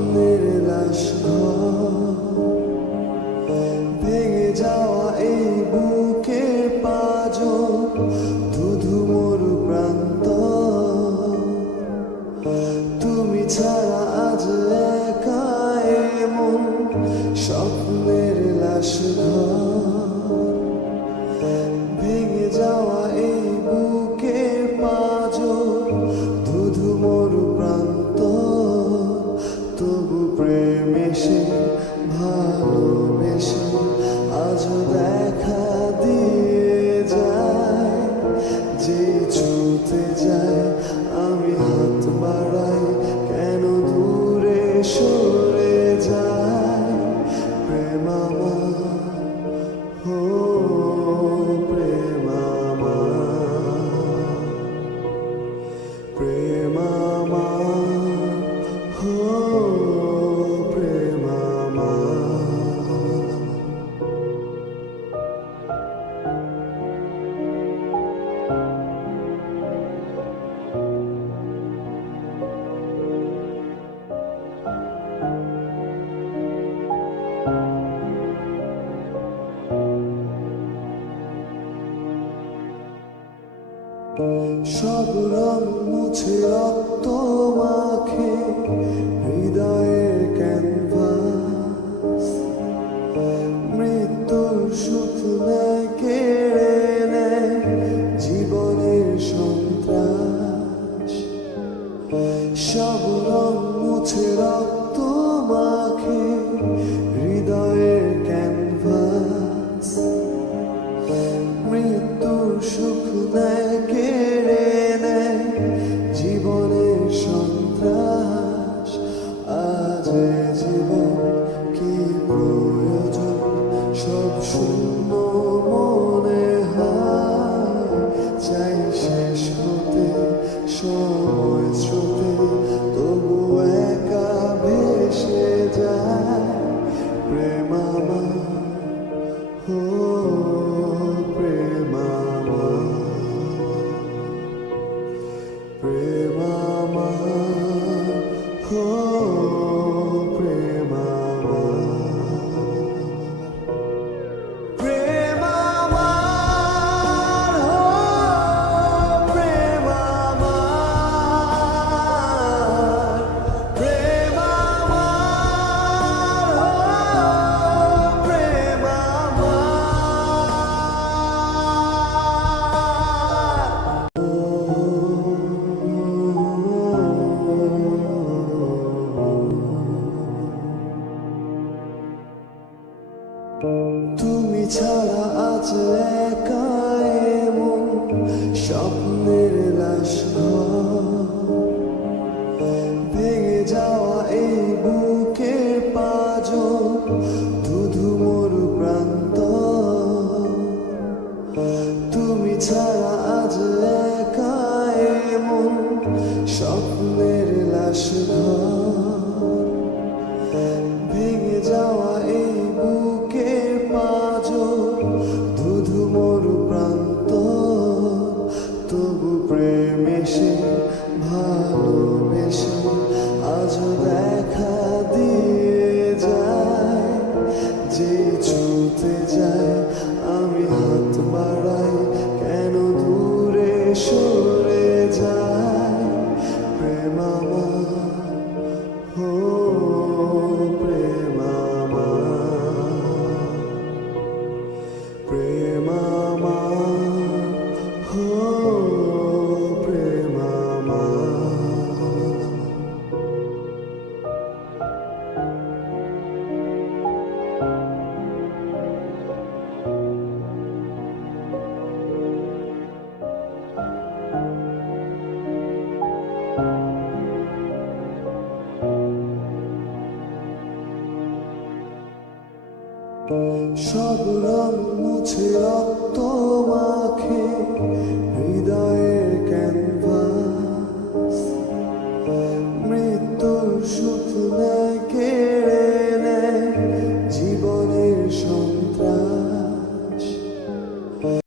স্বপ্নের লাশ ভেঙে যাওয়া এই বুকের পাঁজর ধুধু মরু প্রান্ত তুমি ছাড়া আজ একা এমন স্বপ্নের লাশ ভেঙে যাওয়া এই বুকের পাঁজর ধুধু মরু প্রান্ত তবু প্রেম এসে ভালোবেসে আজও দেখা দিয়ে যায় যে ছুতে যায় আমি হাত বাড়াই কেন দূরে সরে যায় প্রেম আমার ও প্রেম আমার প্রেম আমার ও প্রেম আমার সব রং মুছে রক্ত মাখে হৃদয়ের ক্যানভাস মৃত্যুর সুখ নেয় কেড়ে নেয় জীবনের সন্ত্রাস সব রং মুছে রক্ত মাখে হৃদয়ের ক্যানভাস মৃত্যুর সুখ নেয় কেড়ে নেয় জীবনের সন্ত্রাস আজ জীবন কি প্রয়োজন সব শূন্য মনে হয় চাই শেষ হতে সময় স্রোতে তবু একা ভেসে যায় প্রেম আমার ও প্রেম আমার প্রেম আমার ও প্রেম আমার প্রেম আমার ও প্রেম আমার প্রেম আমার ও প্রেম তুমি ছাড়া আজ একা এমন স্বপ্নের লাশ ভেঙে যাওয়া এই বুকের পাঁজর ধুধু মরু প্রান্ত তুমি ছাড়া আজ একা এমন স্বপ্নের লাশ ভেঙে যাওয়া এই বুকের পাঁজর ধুধু মরু প্রান্ত তবু প্রেম এসে ভালোবেসে আজও দেখা দিয়ে যায় যে ছুতে যায় আমি হাত বাড়াই কেন দূরে সরে যায় প্রেম আমার ও প্রেম আমার প্রেম আমার ও প্রেম আমার সব রং মুছে রক্ত মাখে হৃদয়ের ক্যান